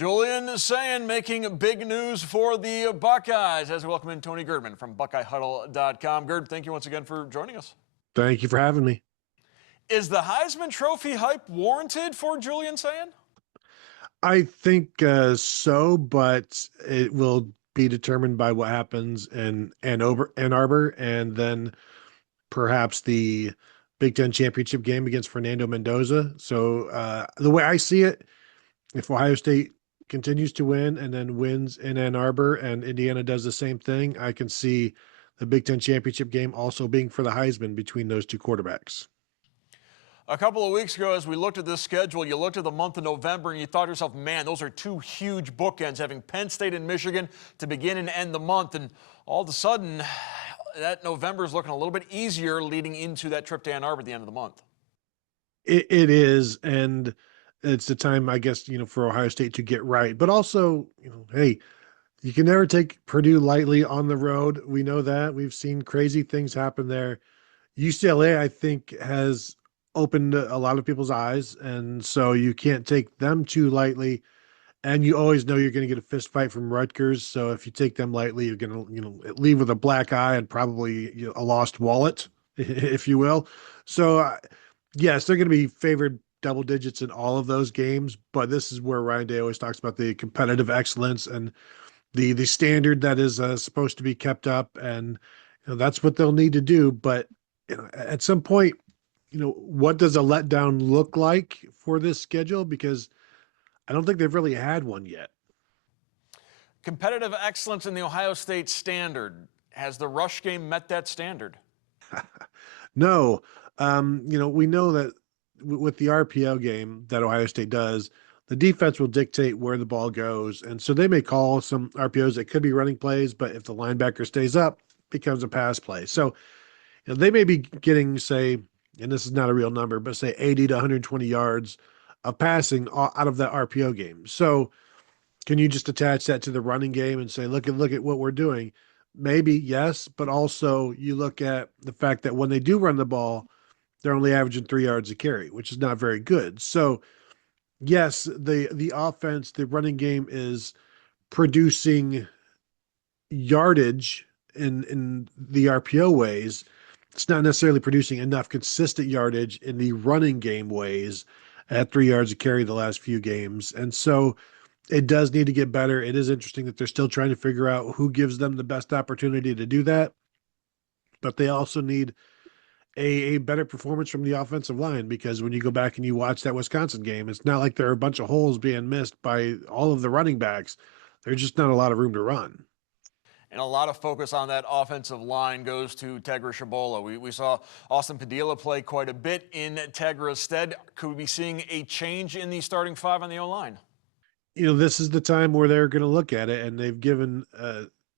Julian Sayin making big news for the Buckeyes as we welcome in Tony Gerdeman from BuckeyeHuddle.com. Gerd, thank you once again for joining us. Thank you for having me. Is the Heisman Trophy hype warranted for Julian Sayin? I think so, but it will be determined by what happens in Ann Arbor, and then perhaps the Big Ten championship game against Fernando Mendoza. So the way I see it, if Ohio State continues to win and then wins in Ann Arbor and Indiana does the same thing, I can see the Big Ten championship game also being for the Heisman between those two quarterbacks. A couple of weeks ago, as we looked at this schedule, you looked at the month of November and you thought to yourself, man, those are two huge bookends, having Penn State and Michigan to begin and end the month. And all of a sudden, that November is looking a little bit easier leading into that trip to Ann Arbor at the end of the month. It is, and it's the time, I guess, for Ohio State to get right. But also, hey, you can never take Purdue lightly on the road. We know that. We've seen crazy things happen there. UCLA, I think, has opened a lot of people's eyes, and so you can't take them too lightly. And you always know you're going to get a fist fight from Rutgers. So if you take them lightly, you're going to, leave with a black eye and probably a lost wallet, if you will. So yes, they're going to be favored double digits in all of those games. But this is where Ryan Day always talks about the competitive excellence and the standard that is supposed to be kept up, and that's what they'll need to do. But at some point, what does a letdown look like for this schedule? Because I don't think they've really had one yet. Competitive excellence in the Ohio State standard. Has the rush game met that standard? No. We know that with the RPO game that Ohio State does, the defense will dictate where the ball goes. And so they may call some RPOs that could be running plays, but if the linebacker stays up, it becomes a pass play. So they may be getting, say, and this is not a real number, but say 80 to 120 yards of passing out of that RPO game. So can you just attach that to the running game and say, look at what we're doing? Maybe, yes, but also you look at the fact that when they do run the ball, they're only averaging 3 yards a carry, which is not very good. So yes, the offense, the running game is producing yardage in the RPO ways. It's not necessarily producing enough consistent yardage in the running game ways at 3 yards a carry the last few games. And so it does need to get better. It is interesting that they're still trying to figure out who gives them the best opportunity to do that. But they also need a better performance from the offensive line, because when you go back and you watch that Wisconsin game, it's not like there are a bunch of holes being missed by all of the running backs. There's just not a lot of room to run. And a lot of focus on that offensive line goes to Tegra Shabola. We saw Austin Padilla play quite a bit in Tegra's stead. Could we be seeing a change in the starting five on the O-line? This is the time where they're going to look at it, and they've given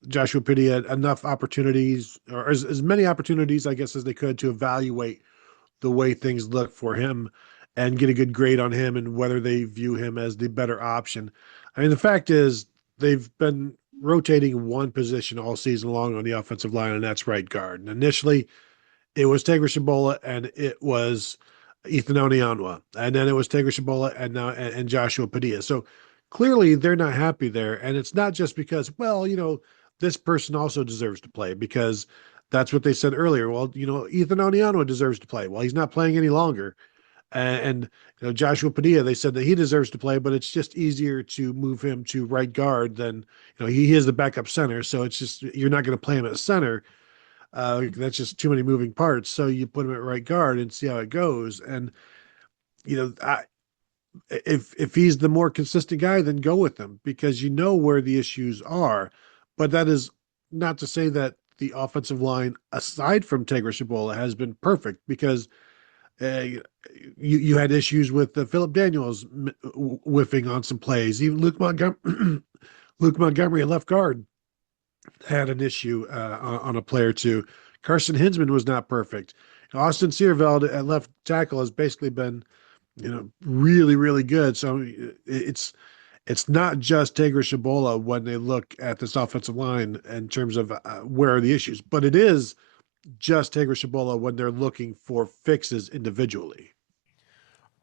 Joshua Padilla enough opportunities, or as many opportunities, I guess, as they could to evaluate the way things look for him and get a good grade on him and whether they view him as the better option. I mean, the fact is they've been rotating one position all season long on the offensive line, and that's right guard. And initially it was Tegra Shabola and it was Ethan Onianwa, and then it was Tegra Shabola and now and Joshua Padilla. So clearly they're not happy there. And it's not just because, well, this person also deserves to play, because that's what they said earlier. Well, Ethan Onianwa deserves to play. Well, he's not playing any longer. And Joshua Padilla, they said that he deserves to play, but it's just easier to move him to right guard than, he is the backup center. So it's just, you're not going to play him at center. That's just too many moving parts. So you put him at right guard and see how it goes. And, if he's the more consistent guy, then go with him, because where the issues are. But that is not to say that the offensive line, aside from Tegra Shabola, has been perfect, because you had issues with Philip Daniels whiffing on some plays. Even Luke Montgomery at left guard had an issue on a play or two. Carson Hinsman was not perfect. Austin Searveld at left tackle has basically been, really, really good. So it's not just Tegra Shabola when they look at this offensive line in terms of where are the issues, but it is just Tegra Shabola when they're looking for fixes individually.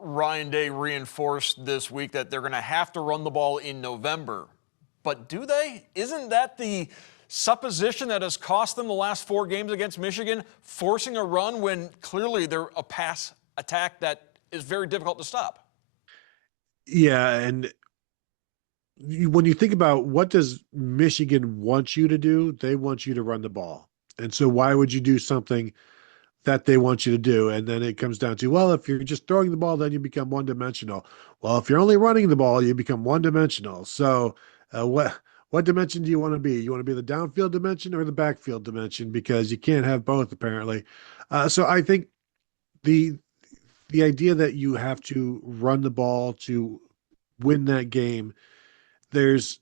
Ryan Day reinforced this week that they're going to have to run the ball in November. But do they? Isn't that the supposition that has cost them the last 4 games against Michigan, forcing a run when clearly they're a pass attack that is very difficult to stop? Yeah, and when you think about what does Michigan want you to do, they want you to run the ball. And so why would you do something that they want you to do? And then it comes down to, well, if you're just throwing the ball, then you become one dimensional. Well, if you're only running the ball, you become one dimensional. So what dimension do you want to be? You want to be the downfield dimension or the backfield dimension? Because you can't have both, apparently. So I think the the idea that you have to run the ball to win that game, there's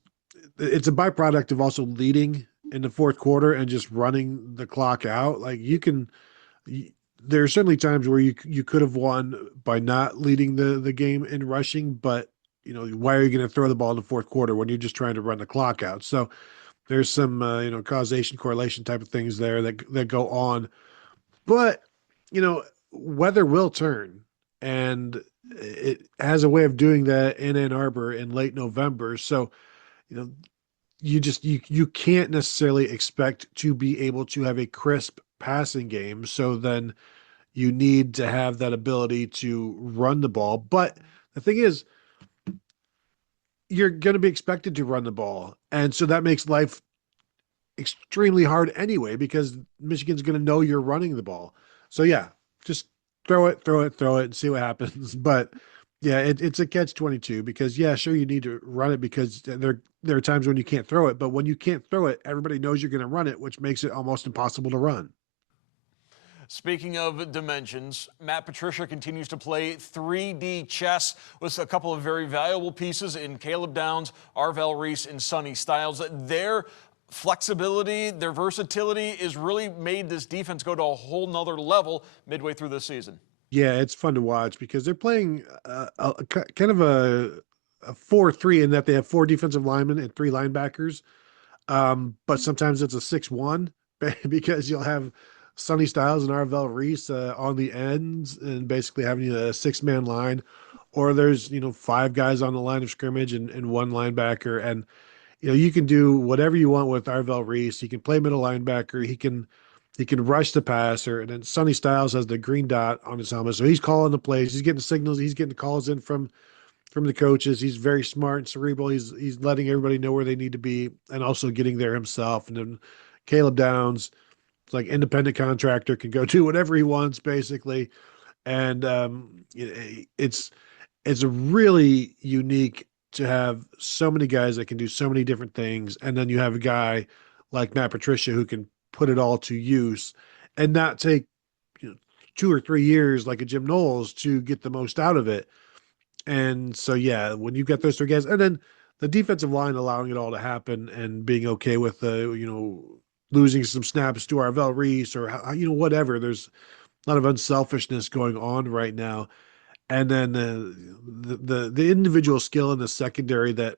it's a byproduct of also leading in the fourth quarter and just running the clock out. Like there are certainly times where you could have won by not leading the game in rushing, but why are you going to throw the ball in the fourth quarter when you're just trying to run the clock out? So there's some causation correlation type of things there that go on, but weather will turn, and it has a way of doing that in Ann Arbor in late November. So you know you can't necessarily expect to be able to have a crisp passing game. So then you need to have that ability to run the ball. But the thing is, you're going to be expected to run the ball. And so that makes life extremely hard anyway, because Michigan's going to know you're running the ball. So yeah, just throw it, and see what happens. But yeah, it's a catch-22, because yeah, sure, you need to run it because there are times when you can't throw it, but when you can't throw it, everybody knows you're going to run it, which makes it almost impossible to run. Speaking of dimensions, Matt Patricia continues to play 3D chess with a couple of very valuable pieces in Caleb Downs, Arvell Reese, and Sonny Styles. Their flexibility, their versatility has really made this defense go to a whole nother level midway through this season. Yeah, it's fun to watch because they're playing kind of a 4-3, in that they have 4 defensive linemen and 3 linebackers. But sometimes it's a 6-1 because you'll have Sonny Styles and Arvell Reese on the ends and basically having a 6-man line, or there's 5 guys on the line of scrimmage and 1 linebacker. And you can do whatever you want with Arvell Reese. He can play middle linebacker. He can rush the passer. And then Sonny Styles has the green dot on his helmet, so he's calling the plays. He's getting signals. He's getting calls in from the coaches. He's very smart and cerebral. He's letting everybody know where they need to be and also getting there himself. And then Caleb Downs, it's like independent contractor, can go do whatever he wants basically. And it's really unique to have so many guys that can do so many different things, and then you have a guy like Matt Patricia who can put it all to use and not take 2 or 3 years like a Jim Knowles to get the most out of it. And so, yeah, when you get those 3 guys, and then the defensive line allowing it all to happen and being okay with losing some snaps to Arvell Reese or whatever. There's a lot of unselfishness going on right now, and then the individual skill in the secondary that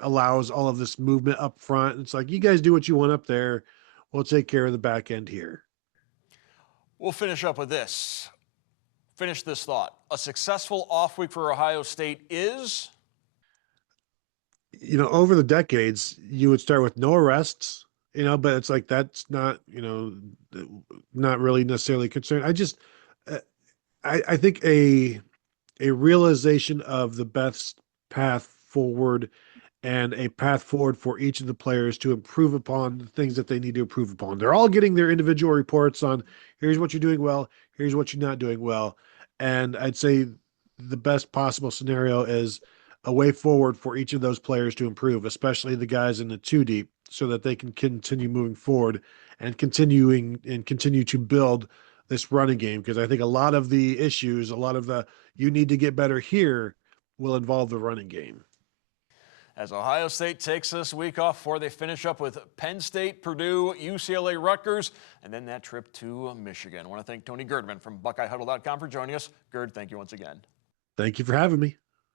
allows all of this movement up front. It's like, you guys do what you want up there. We'll take care of the back end here. We'll finish up with this. Finish this thought. A successful off week for Ohio State is? Over the decades, you would start with no arrests, but it's like, that's not, not really necessarily concerned. Uh, I think a realization of the best path forward and a path forward for each of the players to improve upon the things that they need to improve upon. They're all getting their individual reports on, here's what you're doing well, here's what you're not doing well. And I'd say the best possible scenario is a way forward for each of those players to improve, especially the guys in the 2 deep, so that they can continue moving forward and continue to build this running game. Because I think a lot of the issues, a lot of the you need to get better here, will involve the running game. As Ohio State takes this week off before they finish up with Penn State, Purdue, UCLA, Rutgers, and then that trip to Michigan. I want to thank Tony Gerdeman from BuckeyeHuddle.com for joining us. Gerd, thank you once again. Thank you for having me.